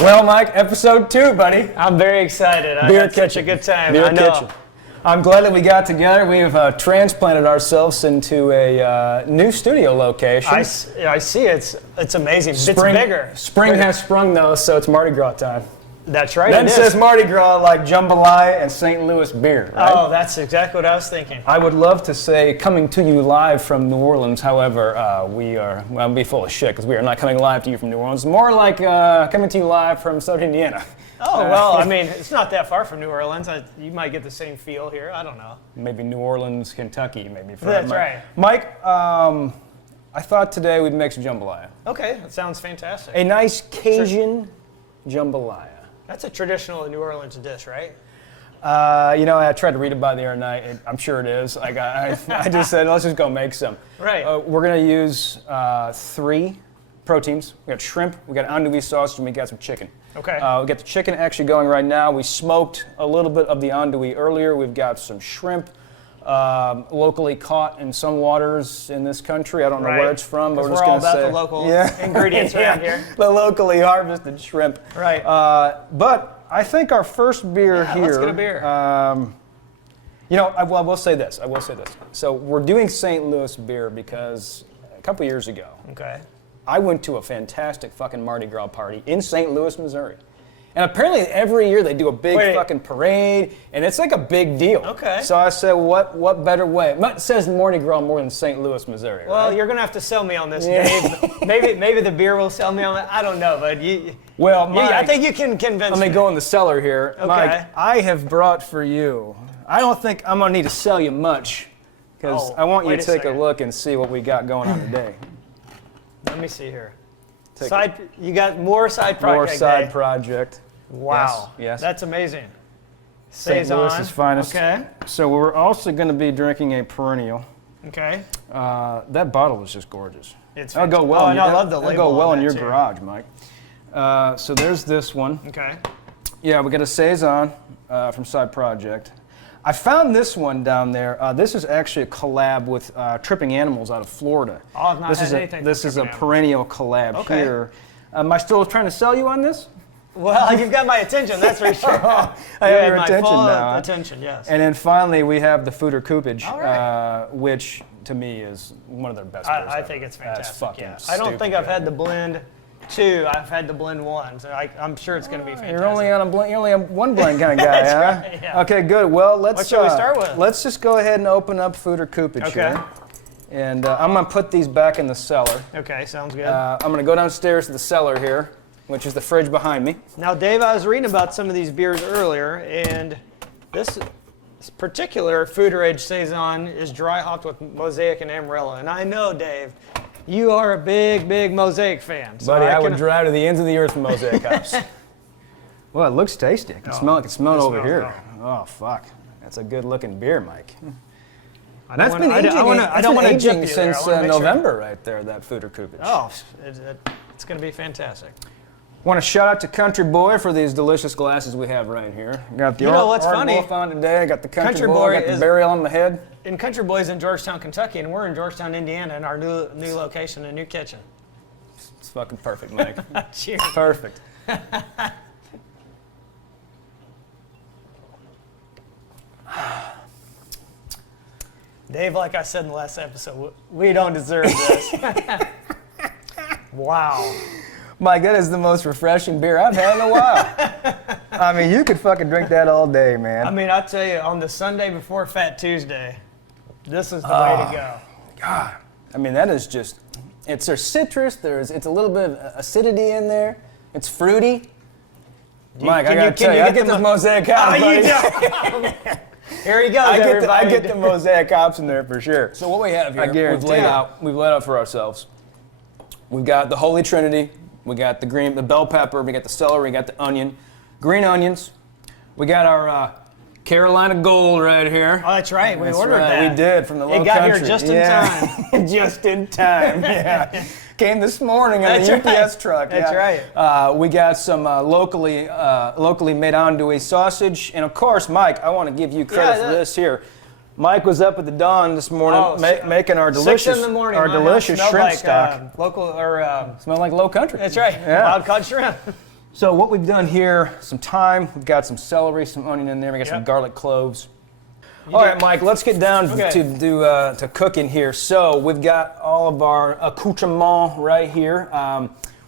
Well, Mike, episode 2, buddy. I'm very excited. I had such a good time. Beer I know. Kitchen. I'm glad that we got together. We've transplanted ourselves into a new studio location. I see. It's amazing. It's bigger. Spring has sprung, though, so it's Mardi Gras time. That's right. Then it says Mardi Gras like jambalaya and St. Louis beer, right? Oh, that's exactly what I was thinking. I would love to say coming to you live from New Orleans. However, I'll be full of shit because we are not coming live to you from New Orleans. More like coming to you live from Southern Indiana. Oh, well, I mean, it's not that far from New Orleans. You might get the same feel here. I don't know. Maybe New Orleans, Kentucky, maybe. That's right. Mike, I thought today we'd make some jambalaya. Okay, that sounds fantastic. A nice Cajun jambalaya. That's a traditional New Orleans dish, right? I tried to read it by the other night. I'm sure it is. I just said, let's just go make some. Right. We're going to use 3 proteins. We got shrimp, we got andouille sausage, and we got some chicken. Okay. We got the chicken actually going right now. We smoked a little bit of the andouille earlier. We've got some shrimp, locally caught in some waters in this country. I don't know where it's from, but we're just going to say. We're all about the local ingredients around here. The locally harvested shrimp. Right. But I think our first beer here. Let's get a beer. I will say this. So we're doing St. Louis beer because a couple years ago, I went to a fantastic fucking Mardi Gras party in St. Louis, Missouri. And apparently every year they do a big fucking parade, and it's like a big deal. Okay. So I said, what better way? It says Mardi Gras more than St. Louis, Missouri. Well, right? you're going to have to sell me on this, Dave. maybe the beer will sell me on that. I don't know, but Mike, I think you can convince me. Let me go in the cellar here. Okay. Mike, I have brought for you, I don't think I'm going to need to sell you much, because I want you to take a look and see what we got going on today. Let me see here. You got more side project. More side project. Wow. Yes. That's amazing. St. Louis's finest. Okay. So we're also going to be drinking a perennial. Okay. That bottle is just gorgeous. That'll go well. I love the label. That'll go well in your too. garage, Mike. So there's this one. Okay. Yeah, we got a Saison from Side Project. I found this one down there. This is actually a collab with Tripping Animals out of Florida. Oh, I've not had anything. This is a perennial collab here. Am I still trying to sell you on this? Well, you've got my attention, that's for sure. I have your my attention full now. attention, yes. And then finally, we have the Fooder Coopage, right. which to me is one of their best beers. I think it's fantastic. That's fucking I don't think I've good. had the blend 2. I've had the blend 1. So I'm sure it's going to be fantastic. You're only on one blend kind of guy, That's huh? right, yeah. Okay, good. Well, What shall we start with? Let's just go ahead and open up Fooder Coopage here. And I'm going to put these back in the cellar. Okay, sounds good. I'm going to go downstairs to the cellar here, which is the fridge behind me. Now, Dave, I was reading about some of these beers earlier, and this particular Fooder Age Saison is dry hopped with Mosaic and Amarillo. And I know, Dave, you are a big Mosaic fan. So Buddy, I would drive to the ends of the earth for Mosaic hops. Well, it looks tasty. I can smell it over here. Oh, fuck. That's a good-looking beer, Mike. That's been aging since November right there, that Fooder Coopage. Oh, it's going to be fantastic. Want to shout out to Country Boy for these delicious glasses we have right here. Got the what's funny? Wolf on today. Got the Country Boy. Got the burial on the head. And Country Boy's in Georgetown, Kentucky, and we're in Georgetown, Indiana, in our new location, a new kitchen. It's fucking perfect, Mike. Cheers. Perfect. Dave, like I said in the last episode, we don't deserve this. Wow. Mike, that is the most refreshing beer I've had in a while. I mean, you could fucking drink that all day, man. I mean, I'll tell you, on the Sunday before Fat Tuesday, this is the way to go. God. I mean, that is just, there's citrus, it's a little bit of acidity in there. It's fruity. Mike, I gotta tell you, I get this Mosaic hops, buddy. Here he goes, I get the Mosaic hops in there for sure. So what we have here, we've laid out for ourselves. We've got the Holy Trinity. We got the bell pepper. We got the celery. We got the onion, green onions. We got our Carolina Gold right here. Oh, that's right. We ordered that. We did from the low country. It got here just in time. Just in time. Yeah. Came this morning on the UPS truck. That's right. We got some locally made andouille sausage, and of course, Mike, I want to give you credit for this here. Mike was up at the dawn this morning making our delicious, 6 in the morning, delicious shrimp stock. Smelled like low country. That's right. Yeah. Wild caught shrimp. So what we've done here, some thyme, we've got some celery, some onion in there, we got some garlic cloves. All right, Mike, let's get down to cooking here. So we've got all of our accoutrements right here.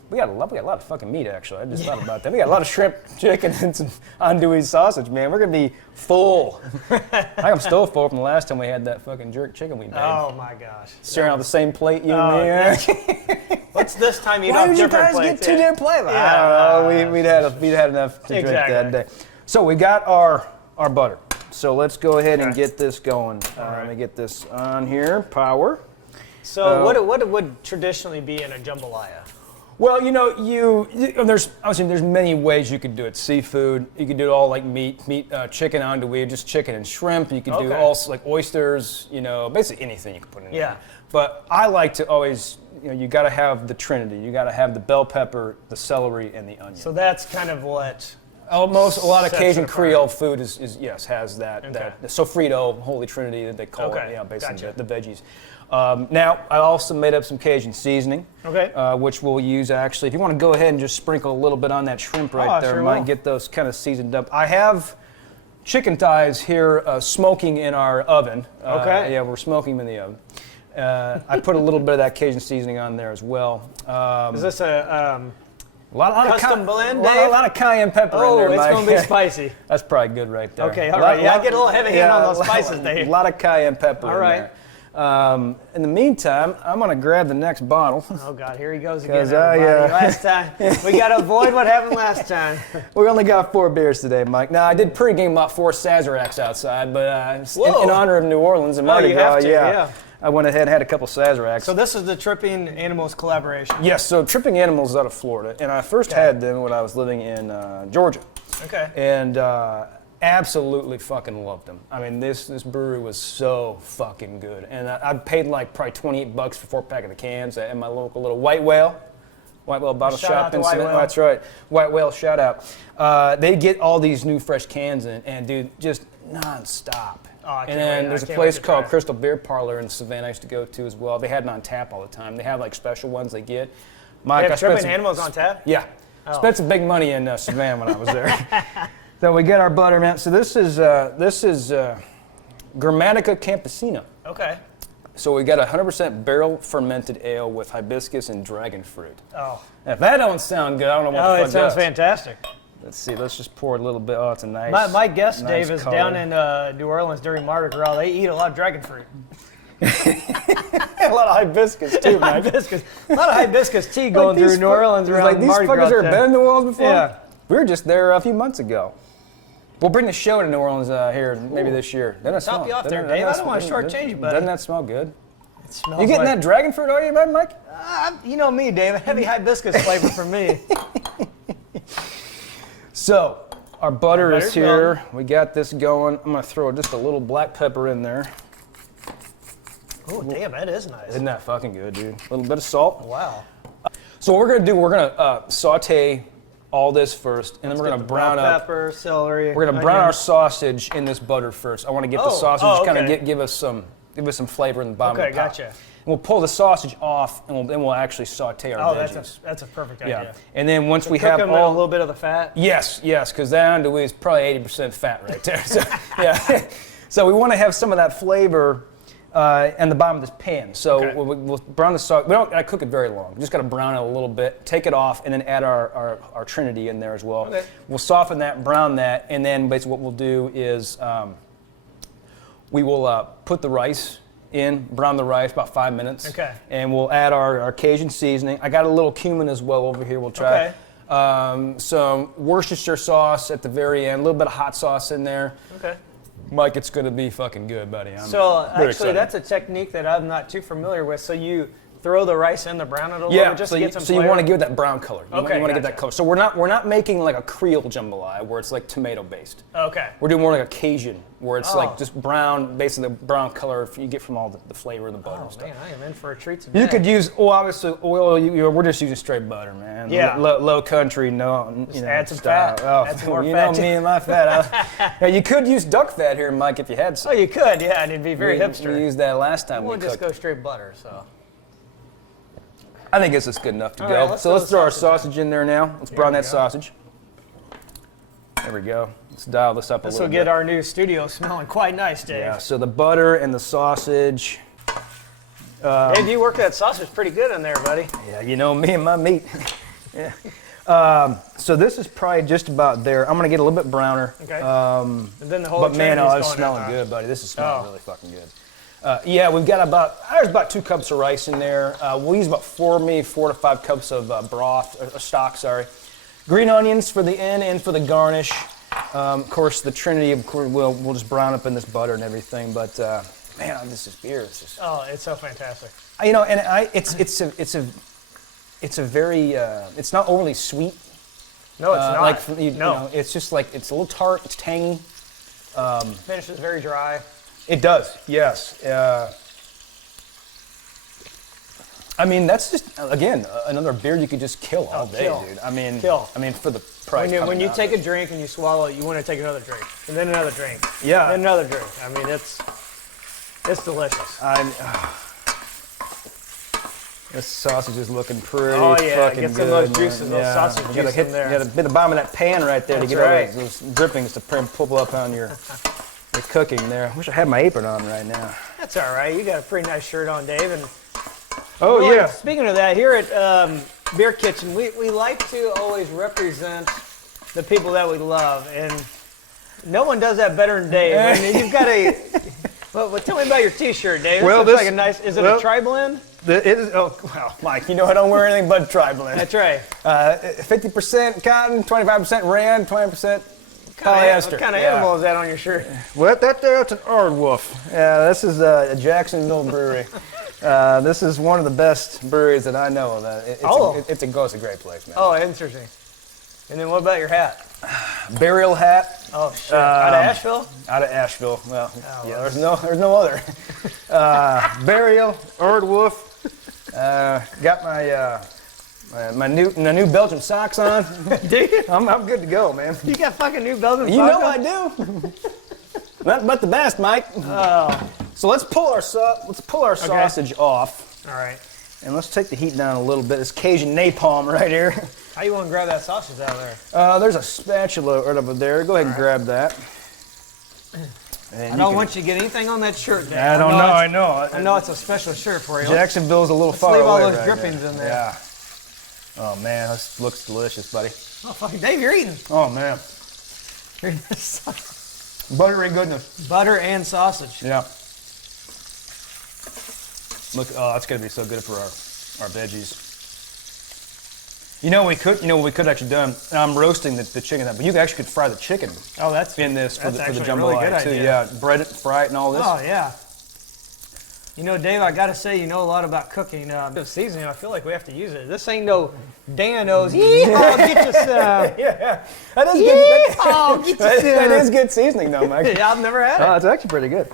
We got a lot of fucking meat, actually. I just thought about that. We got a lot of shrimp, chicken, and some andouille sausage, man. We're going to be full. I'm still full from the last time we had that fucking jerk chicken we made. Oh, my gosh. Sharing on the same plate, you and me. What's this time you Why have did you different guys plates? get two different plates? I don't know. We'd had enough to drink that day. So we got our butter. So let's go ahead and get this going. Let me get this on here. Power. So what would traditionally be in a jambalaya? Well, there's many ways you could do it. Seafood, you could do it all like meat, chicken andouille, just chicken and shrimp. You could do also like oysters, basically anything you can put in there. But I like to always, you got to have the trinity. You got to have the bell pepper, the celery, and the onion. So that's kind of what. A lot of Cajun Creole food has that the sofrito, holy trinity that they call it, basically the veggies. Now I also made up some Cajun seasoning, which we'll use actually. If you want to go ahead and just sprinkle a little bit on that shrimp right there, might get those kind of seasoned up. I have chicken thighs here smoking in our oven. We're smoking them in the oven. I put a little bit of that Cajun seasoning on there as well. Is this a custom blend, Dave? A lot of cayenne pepper in there, Mike. Mike. It's going to be spicy. That's probably good right there. Okay, all right. I get a little heavy hand on those spices, Dave. A lot of cayenne pepper in there. In the meantime, I'm going to grab the next bottle. Oh, God, here he goes again, everybody. Last time, we got to avoid what happened last time. We only got 4 beers today, Mike. Now, I did pregame about 4 Sazeracs outside, but in honor of New Orleans and Mardi Gras, I went ahead and had a couple Sazeracs. So this is the Tripping Animals collaboration? Yes, so Tripping Animals is out of Florida, and I first had them when I was living in Georgia. Okay. And absolutely fucking loved them. I mean, this brewery was so fucking good. And I paid like probably $28 for 4-pack of the cans at my local little White Whale bottle shop in Savannah. That's right. White Whale, shout out. They get all these new fresh cans in, and dude, just nonstop. And then there's a place called Crystal Beer Parlor in Savannah I used to go to as well. They had it on tap all the time. They have like special ones they get. Mike, they have Tripping Animals on tap? Yeah. Spent some big money in Savannah when I was there. So we get our butter, man. So this is Grammatica Campesina. Okay. So we got 100% barrel fermented ale with hibiscus and dragon fruit. Oh. Now, if that don't sound good, I don't know what the fuck it sounds fantastic. Let's see. Let's just pour a little bit. Oh, it's a nice. My guest, Dave, is down in New Orleans during Mardi Gras. They eat a lot of dragon fruit. A lot of hibiscus too, man. A lot of hibiscus tea going through New Orleans around Mardi Gras. These fuckers have been in New Orleans before? Yeah. We were just there a few months ago. We'll bring the show to New Orleans here maybe this year. Top you off there, Dave. I don't want to shortchange you, buddy. Doesn't that smell good? It smells You getting that dragon fruit, are you, man, Mike? You know me, Dave. A heavy hibiscus flavor for me. So, our butter is here. Melted. We got this going. I'm going to throw just a little black pepper in there. Oh, damn, that is nice. Isn't that fucking good, dude? A little bit of salt. Wow. So what we're going to do, we're going to saute all this first, and then we're going to brown up. Pepper, celery. We're going to brown our sausage in this butter first. I want to get the sausage kind of give us some flavor in the bottom of the pot. Okay, gotcha. And we'll pull the sausage off, and then we'll actually saute our veggies. That's a perfect idea. Yeah. And then once we cook have them all in a little bit of the fat. Yes, because that andouille is probably 80% fat right there. So yeah. So we want to have some of that flavor in the bottom of this pan. So we'll brown the sausage. We don't cook it very long. We just got to brown it a little bit, take it off, and then add our trinity in there as well. Okay. We'll soften that, brown that, and then basically what we'll do is we will put the rice in, brown the rice about 5 minutes. Okay. And we'll add our Cajun seasoning. I got a little cumin as well over here. We'll try some Worcestershire sauce at the very end, a little bit of hot sauce in there. Okay. Mike, it's going to be fucking good, buddy. So actually, that's a technique that I'm not too familiar with. So you throw the rice in, the brown it a little bit just to get some flavor? So you want to give it that brown color. You want to get that color. So we're not making like a Creole jambalaya where it's like tomato based. Okay. We're doing more like a Cajun where it's like just brown, basically the brown color you get from all the flavor of the butter and stuff. Man, I am in for a treat today. You could use, obviously, oil. We're just using straight butter, man. Yeah. Low country, no. Just add some fat. Add some more fat. You know me and my fat. You could use duck fat here, Mike, if you had some. Oh, you could, yeah, and it'd be very hipster. We used that last time we'll just go straight butter, so. I think this is good enough to go. So let's throw our sausage in there now. Let's brown that sausage. There we go. Let's dial this up a This little will bit. get our new studio smelling quite nice, Dave. Yeah, so the butter and the sausage. Dave, you worked that sausage pretty good in there, buddy. Yeah, you know me and my meat. Yeah. So this is probably just about there. I'm gonna get a little bit browner. Okay. And then the whole But man, Chinese it's going smelling in, good, buddy. This is smelling Oh. really fucking good. Yeah, we've got there's about 2 cups of rice in there. We'll use about 4 to 5 cups of broth, or stock, sorry. Green onions for the end and for the garnish. Of course, the Trinity, of course, we'll just brown up in this butter and everything. But man, this is beer. Oh, it's so fantastic. You know, and it's a very, it's not overly sweet. No, it's not. Like, you know, it's just like, it's a little tart, it's tangy. Finish is very dry. It does, yes. I mean, that's just, again, another beer you could just kill all day, kill. dude. I mean, Kill. For the price. When you out take of a drink and you swallow it, you want to take another drink, and then another drink, Yeah. then another drink. I mean, it's delicious. This sausage is looking pretty Oh, yeah, fucking get some good. of those juices, man. those Yeah. sausage You gotta juice in there. You got a bit of bottom of that pan right there That's to get right. all those drippings to pull up on your cooking there. I wish I had my apron on right now. That's all right. You got a pretty nice shirt on, Dave. And Oh, well, yeah. Speaking of that, here at Beer Kitchen, we like to always represent the people that we love, and no one does that better than Dave. I mean, you've got a. Well, tell me about your T-shirt, Dave. Well, looks this- like a nice. Is it well- a tri-blend? It is, well, Mike, you know I don't wear anything but tri-blend. That's right. 50% cotton, 25% rayon, 20% polyester. What kind of Yeah. animal is that on your shirt? Well, that's an Aardwolf. Yeah, this is a Jacksonville brewery. This is one of the best breweries that I know of. It's a great place, man. Oh, interesting. And then what about your hat? Burial hat. Oh shit! Out of Asheville? Out of Asheville. Well, yeah, there's no other. Burial, Aardwolf. Got my new Belgian socks on. Do you? I'm good to go, man. You got fucking New Belgium You socks know on? I do. Not but the best, Mike. Oh. So let's pull our sausage off, All right. and let's take the heat down a little bit. This Cajun napalm right here. How you want to grab that sausage out of there? There's a spatula right over there. Go ahead and grab that. And I don't want you to get anything on that shirt, Dave. I don't know. I know. I know it's a special shirt for you. Jacksonville's a little far leave all away those right drippings now. in there. Yeah. Oh man, this looks delicious, buddy. Oh, fucking Dave, you're eating. Oh man, You're eating this buttery goodness. butter and sausage. Yeah. Look, oh, that's gonna be so good for our veggies. You know, we could actually done. I'm roasting the chicken, but you actually could fry the chicken Oh, that's in this for that's the actually a jambalaya really good too. idea. Yeah, bread it, fry it, and all this. Oh yeah. You know, Dave, I gotta say, you know a lot about cooking. The seasoning, I feel like we have to use it. This ain't no Dano's. Yeehaw, get you some. Yeah, that is good. Yeehaw, get you That is some. good seasoning, though, Mike. Yeah, I've never had it. Oh, it's actually pretty good.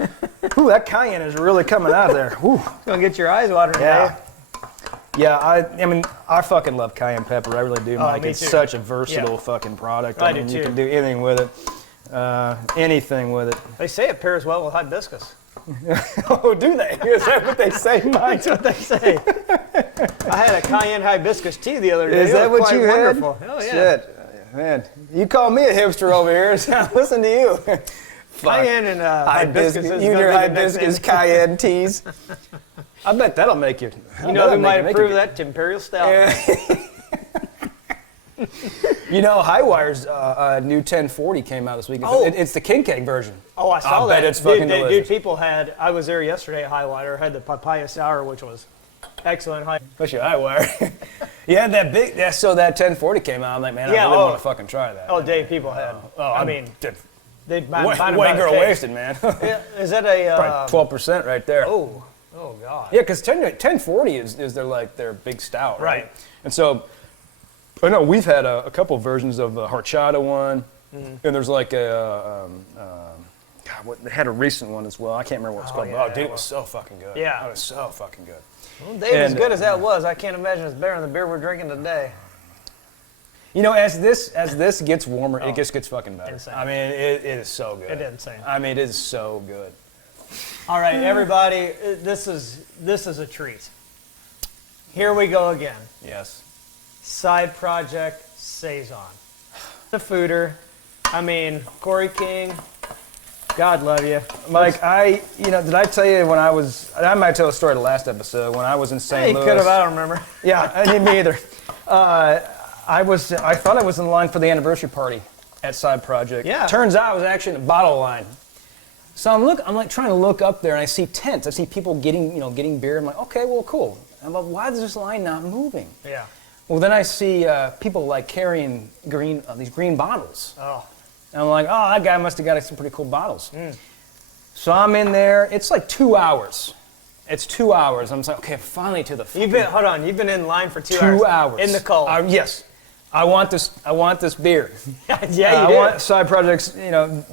Ooh, that cayenne is really coming out of there. Ooh. Gonna get your eyes watering, Yeah. Dave. Yeah, I mean, I fucking love cayenne pepper. I really do, Mike. me It's too. such a versatile Yeah. fucking product. I I do mean, you too. can do anything with it. Anything with it. They say it pairs well with hibiscus. Oh, do they? Is that what they say, Mike? That's what they say. I had a cayenne hibiscus tea the other day. Is It that was what quite you had? wonderful. Oh yeah. Shit. Man, you call me a hipster over here, so listen to you. Cayenne and hibiscus. is You and your gonna be the next hibiscus thing. cayenne teas. I bet that'll make you. You know who might approve that? Imperial Stout. You know, Highwire's new 1040 came out this week. Oh. It's the king cake version. Oh, I saw I that. bet it's fucking dude, delicious. people had. I was there yesterday at Highlighter. Had the papaya sour, which was excellent. Especially Highwire. Yeah, that 1040 came out. I'm like, man, I Yeah, really oh. want to fucking try that. Oh, Dave, people had. I mean, they'd buy way girl wasted, man. Yeah, is that a? Probably 12% right there. Oh God. Yeah, because 1040 is their big stout, right? Right. And so, I know we've had a couple versions of the horchata one, and there's like God, they had a recent one as well. I can't remember what it's called. yeah, But, dude, it was so fucking good. Yeah. It was so fucking good. Well, Dave, as And, good as that was, I can't imagine it's better than the beer we're drinking today. You know, as this gets warmer, it just gets fucking better. Insane. I mean, it is so good. It is insane. I mean, it is so good. All right, everybody, this is a treat. Here we go again. Yes. Side project Saison. The fooder, I mean, Corey King, God love you. Mike, did I tell you when I might tell a story the last episode, when I was in St. Louis. You could have, I don't remember. Yeah, I didn't me either. I thought I was in line for the anniversary party at Side Project. Yeah. Turns out I was actually in the bottle line. So I'm like trying to look up there, and I see tents. I see people getting beer. I'm like, okay, well, cool. I'm like, why is this line not moving? Yeah. Well, then I see people like carrying these green bottles. Oh. And I'm like, oh, that guy must have got some pretty cool bottles. So I'm in there. It's like 2 hours. It's 2 hours. I'm just like, okay, finally to the. You've been in line for 2 2 hours. hours. In the cold. Yes. I want this beer. Yeah, you I did. want Side Projects,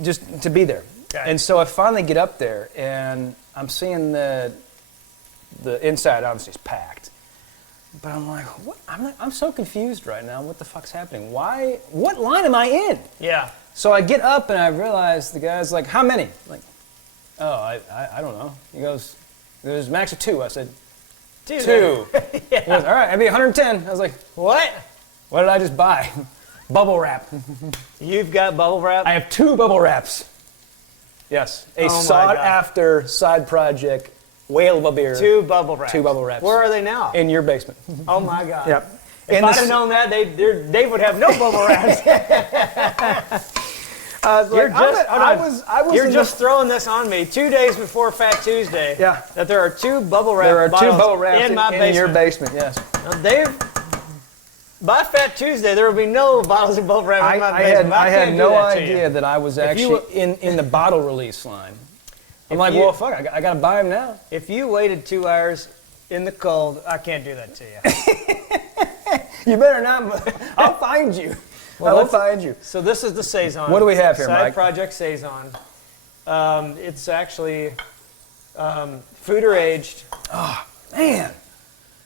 just to be there. Okay. And so I finally get up there, and I'm seeing the inside obviously is packed. But I'm like, what? I'm so confused right now. What the fuck's happening? Why? What line am I in? Yeah. So I get up and I realize the guy's like, how many? I'm like, oh, I don't know. He goes, there's max of 2. I said, 2. Yeah. He goes, all right, maybe 110. I was like, What? what did I just buy? Bubble wrap. You've got bubble wrap? I have 2 bubble wraps. Yes, a Oh my sought God. after Side Project whale of a beer. 2 bubble wraps. 2 bubble wraps. Where are they now? In your basement. Oh my God. Yep. If I'd have known that, Dave would have no bubble wraps. You're just throwing this on me 2 days before Fat Tuesday. Yeah. That there are 2 bubble wrap There are 2 bottles bubble wraps in my basement. in your basement. Yes. Now, Dave, by Fat Tuesday, there will be no bottles of bubble wrap in my basement. I had can't no do that to idea you. that I was If actually you- in the bottle release line. I'm If like, you- well, fuck, I got to buy them now. If you waited 2 hours in the cold, I can't do that to you. You better not. I'll find you. I will find you. So this is the Saison. What do we have here, Side Mike? Project Saison. It's actually foeder aged. Man.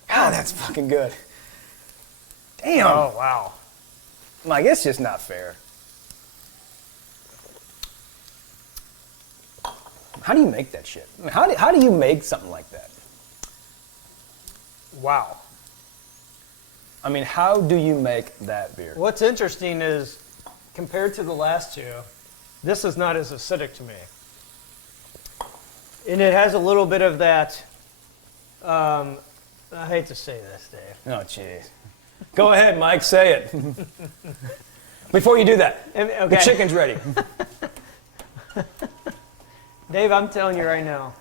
God, that's fucking good. Damn. Oh, wow. Mike, it's just not fair. How do you make that shit? I mean, how do you make something like that? Wow. I mean, how do you make that beer? What's interesting is, compared to the last 2, this is not as acidic to me. And it has a little bit of that, I hate to say this, Dave. Oh, jeez. Go ahead, Mike, say it. Before you do that, Okay. the chicken's ready. Dave, I'm telling you right now.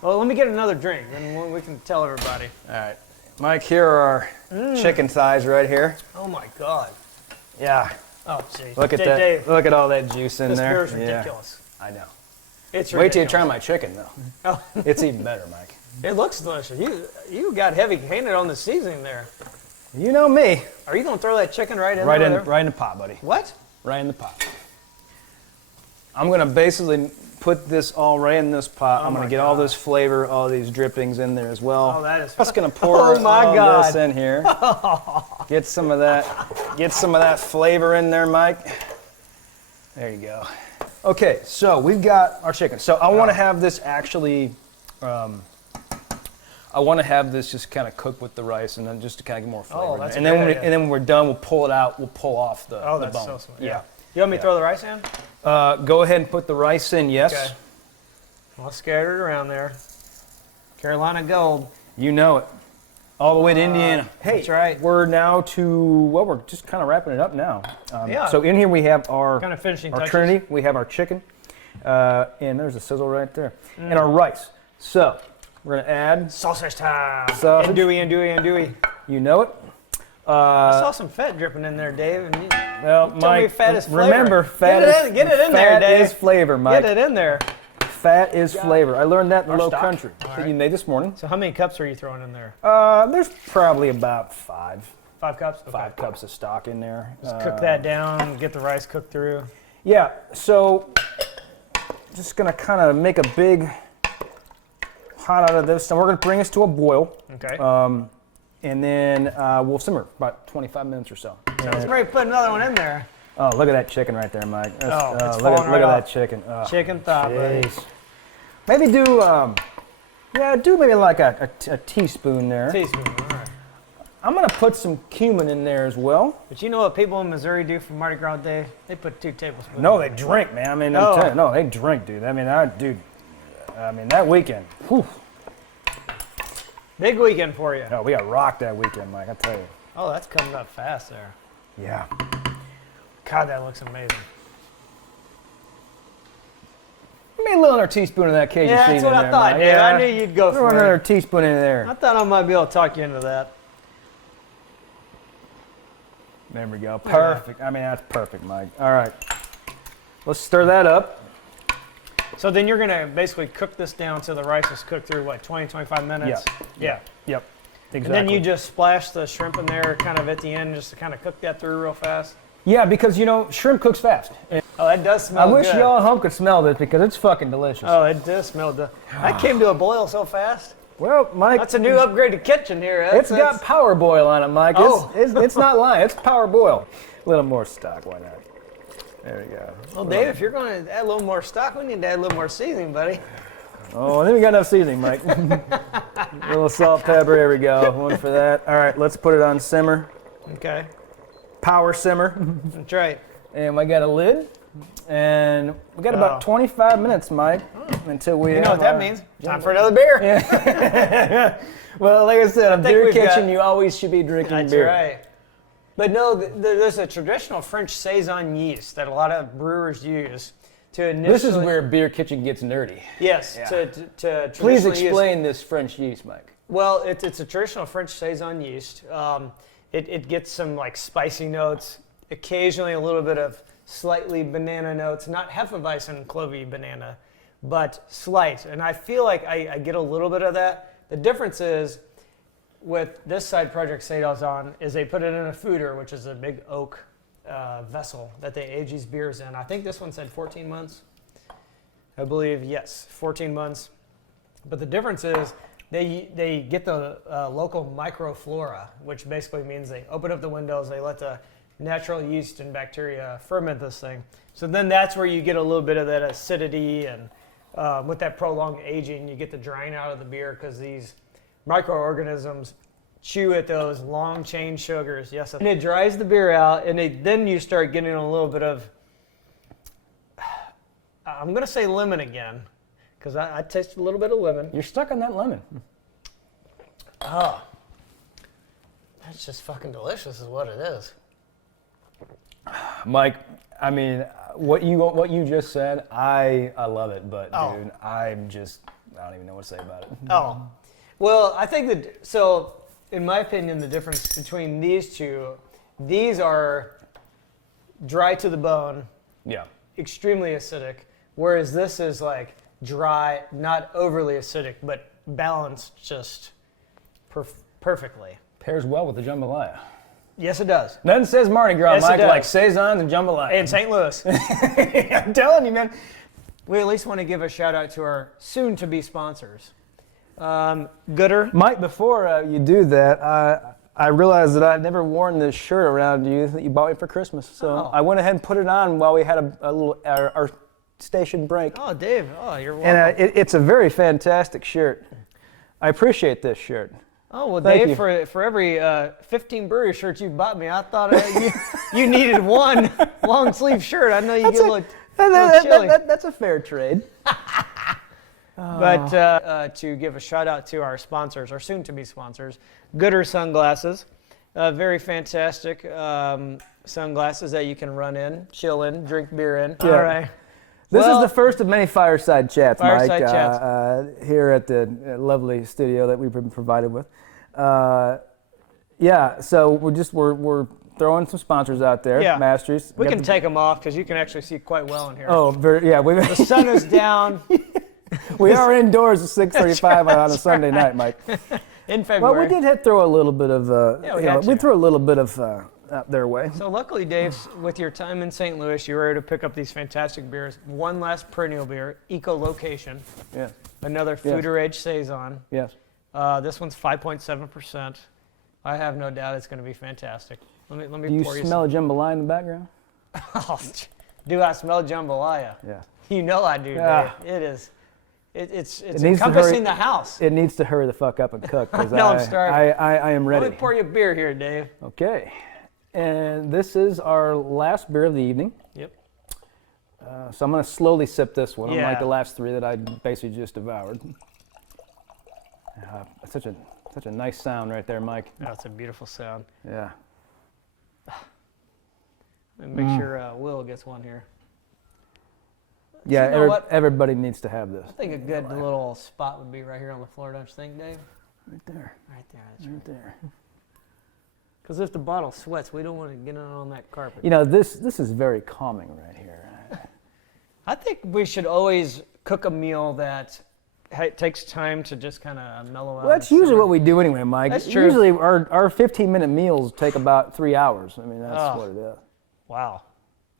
Well, let me get another drink, and we can tell everybody. All right. Mike, here are our chicken thighs right here. Oh, my God. Yeah. Oh, gee. Look at that. Dave, Look at all that juice in this there. beer is ridiculous. Yeah, I know. It's Wait till you ridiculous. try my chicken, though. Oh. It's even better, Mike. It looks delicious. You got heavy-handed on the seasoning there. You know me. Are you going to throw that chicken right in Right there? in the pot, buddy. What? Right in the pot. I'm going to basically put this all right in this pot. I'm going to get all this flavor, all these drippings in there as well. Oh, that is. Just going to pour Oh, my all God. this in here. Get some of that flavor in there, Mike. There you go. Okay, so we've got our chicken. So I want to have this actually, I want to have this just kind of cook with the rice, and then just to kind of get more flavor. Oh, in there. that's a and then great when idea. and then when we're done, we'll pull it out. We'll pull off the Oh, the that's bone. so smart. Yeah. You want me to throw the rice in? Go ahead and put the rice in. Yes. Okay. I'll scatter it around there. Carolina Gold. You know it. All the way to Indiana. Hey, that's right. We're now we're just kind of wrapping it up now. Yeah. So in here we have our Kind of finishing our touches. Trinity. We have our chicken, and there's a sizzle right there, and our rice. So we're gonna add. Sausage time. Sausage. Andouille. You know it. I saw some fat dripping in there, Dave. And Well, told me Mike, fat is flavor. remember, fat Get it in there, Dave. Fat is flavor, Mike. Get it in there. Fat is flavor. I learned that in the Our low stock. country All that right. you made this morning. So how many cups are you throwing in there? There's probably about 5 5 cups? Okay. cups of stock in there. Just cook that down, get the rice cooked through. Yeah, so just gonna kind of make a big pot out of this, and we're gonna bring this to a boil, Okay. and then we'll simmer about 25 minutes or so. Sounds great. Put another one in there. Oh, look at that chicken right there, Mike. It's look at falling right that off. chicken. Oh, Chicken thigh, buddy. jeez. Maybe do maybe like a teaspoon there. Teaspoon. All right. I'm going to put some cumin in there as well. But you know what people in Missouri do for Mardi Gras Day? They put 2 tablespoons. No, they drink, man. I mean, I'm telling you, no, they drink, dude. I mean, that weekend. Whew. Big weekend for you. No, we got rocked that weekend, Mike, I tell you. Oh, that's coming up fast there. Yeah. God, that looks amazing. Maybe a little another teaspoon of that Cajun Yeah, seasoning that's what there, I thought, Mike. Dave. Yeah. I knew you'd go Throw for another it. teaspoon in there. I thought I might be able to talk you into that. There we go. Perfect. I mean, that's perfect, Mike. All right. Let's stir that up. So then you're going to basically cook this down so the rice is cooked through, what, 20, 25 minutes? Yeah. Yep. Exactly. And then you just splash the shrimp in there kind of at the end just to kind of cook that through real fast? Yeah, because, shrimp cooks fast. Oh, that does smell good. I wish y'all at home could smell this because it's fucking delicious. Oh, it does smell good. That came to a boil so fast. Well, Mike. That's a new upgraded kitchen here. It's got power boil on it, Mike. Oh. It's not lying. It's power boil. A little more stock, why not? There we go. Well, Dave, if you're going to add a little more stock, we need to add a little more seasoning, buddy. Oh, I think we got enough seasoning, Mike. A little salt, pepper. There we go. One for that. All right, let's put it on simmer. Okay. Power simmer. That's right. And we got a lid. And we got about 25 minutes, Mike, until we. You know what that means? Time for another beer. Yeah. Well, like I said, a beer kitchen, you always should be drinking beer. That's right. But no, there's a traditional French Saison yeast that a lot of brewers use to initially. This is where beer kitchen gets nerdy. Yes. Yeah. To Please explain this French yeast, Mike. Well, it's a traditional French Saison yeast. It gets some like spicy notes, occasionally a little bit of slightly banana notes, not Hefeweizen clovey banana, but slight. And I feel like I get a little bit of that. The difference is with this side project Saison is they put it in a fooder, which is a big oak vessel that they age these beers in. I think this one said 14 months. I believe, yes, 14 months. But the difference is they get the local microflora, which basically means they open up the windows, they let the natural yeast and bacteria ferment this thing. So then that's where you get a little bit of that acidity, and with that prolonged aging, you get the drying out of the beer because these microorganisms chew at those long chain sugars. Yes, and it dries the beer out, and then you start getting a little bit of, I'm going to say lemon again, because I taste a little bit of lemon. You're stuck on that lemon. Oh, that's just fucking delicious is what it is. Mike, I mean, what you just said, I love it, but dude, I don't even know what to say about it. Oh, well, I think that, so in my opinion, the difference between these two, these are dry to the bone, Yeah. extremely acidic, whereas this is like dry, not overly acidic, but balanced just perfectly. Pairs well with the jambalaya. Yes, it does. Nothing says Mardi Gras, Yes, it Mike, does. like Saisons and jambalaya. In St. Louis. I'm telling you, man. We at least want to give a shout out to our soon-to-be sponsors. Gooder. Mike, before you do that, I realized that I've never worn this shirt around you that you bought me for Christmas. So I went ahead and put it on while we had a little our station break. Oh, Dave. Oh, you're welcome. And it's a very fantastic shirt. I appreciate this shirt. Oh, well, Thank Dave, you. for every 15 brewery shirts you bought me, I thought you needed one long sleeve shirt. I know you get a little chilly. That's a fair trade. But to give a shout out to our sponsors, our soon-to-be sponsors, Gooder Sunglasses, very fantastic sunglasses that you can run in, chill in, drink beer in. Yeah. All right. This is the first of many fireside chats, Mike, chats. here at the lovely studio that we've been provided with. So we're throwing some sponsors out there. Yeah. Masteries. We can take them off because you can actually see quite well in here. Oh, The sun is down we are indoors at 6:35 on a Sunday night, Mike. in February. Well, we did throw a little bit of we threw a little bit of out their way. So luckily, Dave, with your time in St. Louis, you were able to pick up these fantastic beers. One last perennial beer, Echolocation. Yes. Another Fooder Age Saison. Yes. This one's 5.7%. I have no doubt it's going to be fantastic. Let me Do you pour you smell a jambalaya in the background? some. Oh, do I smell jambalaya? Yeah. You know I do, Yeah. Dave. It's encompassing the house. It needs to hurry the fuck up and cook. I know, I'm starving. I am ready. Let me pour you a beer here, Dave. Okay. And this is our last beer of the evening. Yep. So I'm going to slowly sip this one, Yeah. unlike the last three that I basically just devoured. Such a nice sound right there, Mike. That's a beautiful sound. Yeah. And make sure Will gets one here. Yeah, You know what? everybody needs to have this. I think a good little spot would be right here on the floor, don't you think, Dave? Right there. Right there. That's Right there. Because if the bottle sweats, we don't want to get it on that carpet. You know, this is very calming right here. I think we should always cook a meal that takes time to just kind of mellow out. Well, that's usually what we do anyway, Mike. That's true. Usually our 15-minute meals take about 3 hours. I mean, that's what it is. Wow.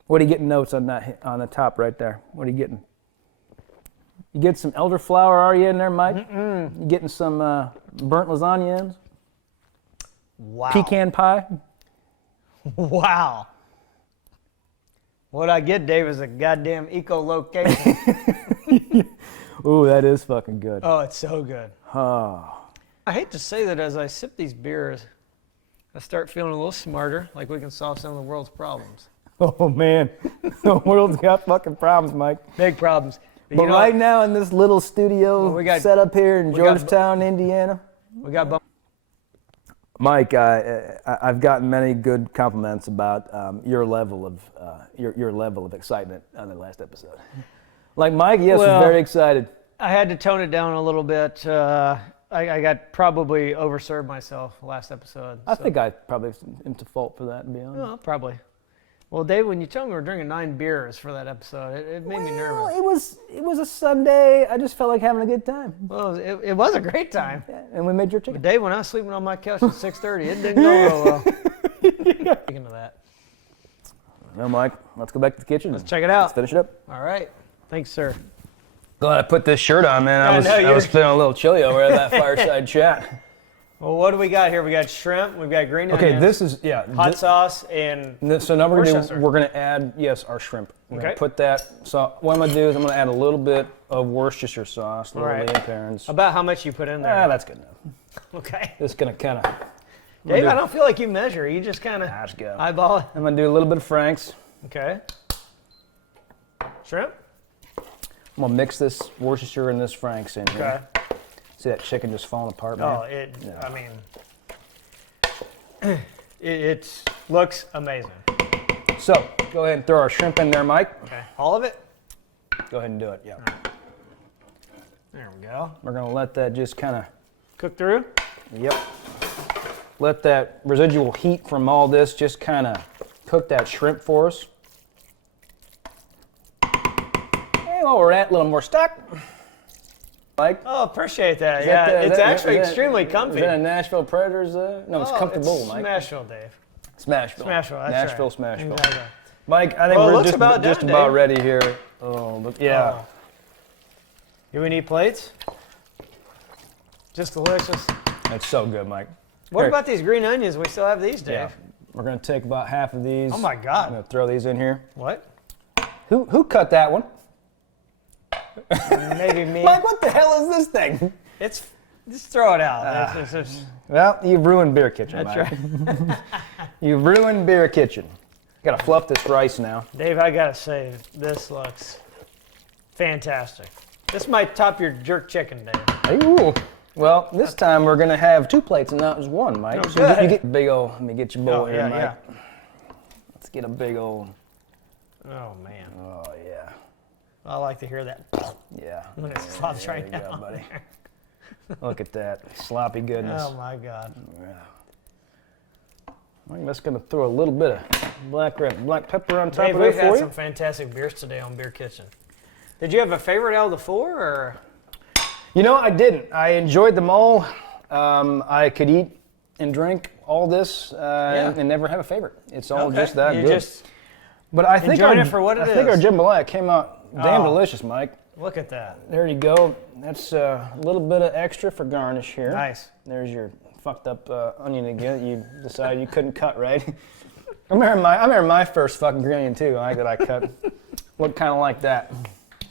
What are you getting notes on that on the top right there? What are you getting? You get some elderflower, are you in there, Mike? Mm-mm. You getting some burnt lasagna ends? Wow. Pecan pie? Wow. What I get, Dave, is a goddamn echolocation. Ooh, that is fucking good. Oh, it's so good. Oh. I hate to say that as I sip these beers, I start feeling a little smarter, like we can solve some of the world's problems. Oh, man. The world's got fucking problems, Mike. Big problems. But right now in this little studio set up here in Georgetown, Indiana. We got Mike, I've gotten many good compliments about your level of excitement on the last episode. Like Mike, yes, was very excited. I had to tone it down a little bit. I got probably overserved myself last episode. I think I probably am to fault for that, to be honest. Well, probably. Well, Dave, when you told me we were drinking 9 beers for that episode, it made me nervous. It was a Sunday. I just felt like having a good time. Well, it was a great time. Yeah, and we made your chicken. But Dave, when I was sleeping on my couch at 6:30, it didn't go real well. Speaking of that. Well, Mike, let's go back to the kitchen. Let's check it out. Let's finish it up. All right. Thanks, sir. Glad I put this shirt on, man. I was feeling a little chilly over at that fireside chat. Well, what do we got here? We got shrimp. We've got green onions. Okay, this is hot sauce and. So now we're gonna add our shrimp. We're gonna put that. So what I'm gonna do is I'm gonna add a little bit of Worcestershire sauce, little parents. About how much you put in there? That's good enough. Okay. Just gonna kind of. Dave, I don't feel like you measure. You just kind of eyeball it. I'm gonna do a little bit of Frank's. Okay. Shrimp. I'm gonna mix this Worcestershire and this Frank's in here. Okay. See that chicken just falling apart, man? I mean, it looks amazing. So, go ahead and throw our shrimp in there, Mike. Okay. All of it? Go ahead and do it, yeah. Right. There we go. We're gonna let that just kind of... Cook through? Yep. Let that residual heat from all this just kind of cook that shrimp for us. And while we're at a little more stock. Mike? Oh, appreciate that. It's actually extremely comfy. Is that a Nashville Predators? No, it's comfortable, it's Mike. Smashville, Dave. Smashville. Smashville, that's Nashville, right. Smashville. Exactly. Mike, I think we're just done, about ready here. Oh, but yeah. Oh. Do we need plates? Just delicious. That's so good, Mike. What about these green onions? We still have these, Dave. Yeah. We're gonna take about half of these. Oh my God. I'm gonna throw these in here. What? Who cut that one? Maybe me. Mike, what the hell is this thing? Just throw it out. Well, you've ruined Beer Kitchen, That's Mike. right. You've ruined Beer Kitchen. Gotta fluff this rice now. Dave, I gotta say, this looks fantastic. This might top your jerk chicken, Dave. Ooh. Well, this time we're gonna have 2 plates and not just 1, Mike. Oh, So good. you get big old. Let me get your bowl here, Mike. Yeah. Let's get a big old. Oh man. Oh yeah. I like to hear that. Yeah. When it slops right there you now. go, buddy. Look at that sloppy goodness. Oh my God. Yeah. I'm just gonna throw a little bit of black pepper on top Dave, of it we've for had you. some fantastic beers today on Beer Kitchen. Did you have a favorite out of the 4, or? You know, I didn't. I enjoyed them all. I could eat and drink all this and never have a favorite. It's all just that good. But I think enjoying it for what it I think our is. jambalaya came out damn delicious, Mike. Look at that. There you go. That's a little bit of extra for garnish here. Nice. There's your fucked up onion again. You decided you couldn't cut right. I remember my first fucking green onion too, Mike, that I cut. What kind of like that?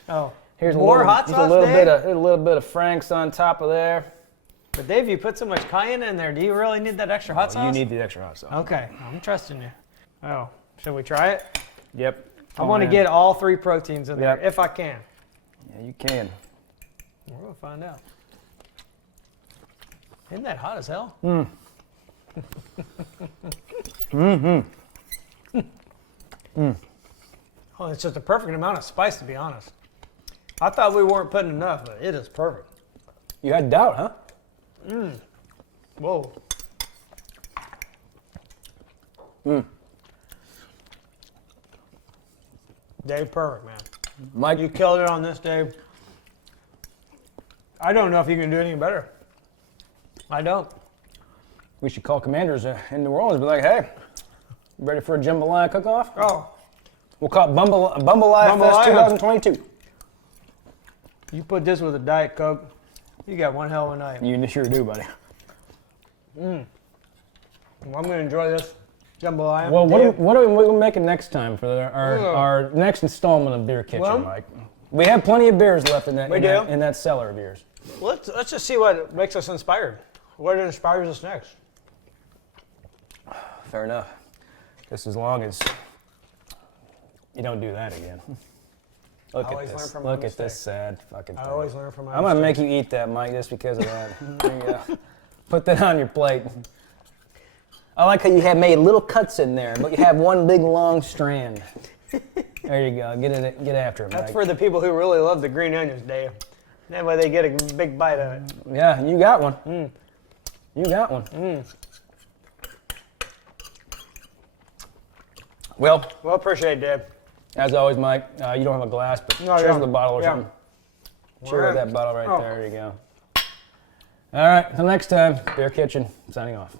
Oh. Here's More hot sauce, a Dave? little bit of Frank's on top of there. But Dave, you put so much cayenne in there. Do you really need that extra hot sauce? You need the extra hot sauce. Okay, I'm trusting you. Oh, should we try it? Yep. I want to get all 3 proteins in there, Yep. if I can. Yeah, you can. We're going to find out. Isn't that hot as hell? Oh, it's just a perfect amount of spice, to be honest. I thought we weren't putting enough, but it is perfect. You had doubt, huh? Whoa. Dave, perfect, man. Mike, You killed it on this, Dave. I don't know if you can do any better. I don't. we should call commanders in New Orleans and be like, hey, ready for a jambalaya cook-off? Oh, We'll call it Bumbalaya Fest Bumbalaya. 2022. you put this with a Diet Coke, you got one hell of a night. You sure do, buddy. Well, I'm going to enjoy this jambalaya. Well, Dave, what are we making next time for our next installment of Beer Kitchen, Well, Mike? We have plenty of beers left in that, We in do. that cellar of beers. let's just see what makes us inspired. What inspires us next? Fair enough. Just as long as you don't do that again. Look at always learn this. from my Look at mistakes. this sad fucking thing. I always learn from my I'm gonna mistakes. make you eat that, Mike, just because of that. There you go. Put that on your plate. I like how you have made little cuts in there, but you have one big long strand. There you go. Get after it, Mike. That's for the people who really love the green onions, Dave. That way they get a big bite of it. Yeah, you got one. You got one. Well, Appreciate it, Dave. as always, Mike, you don't have a glass, but No, cheers yeah. with a bottle or Yeah. something. Cheers with that bottle right Oh. there. There you go. All right, until next time, Beer Kitchen, signing off.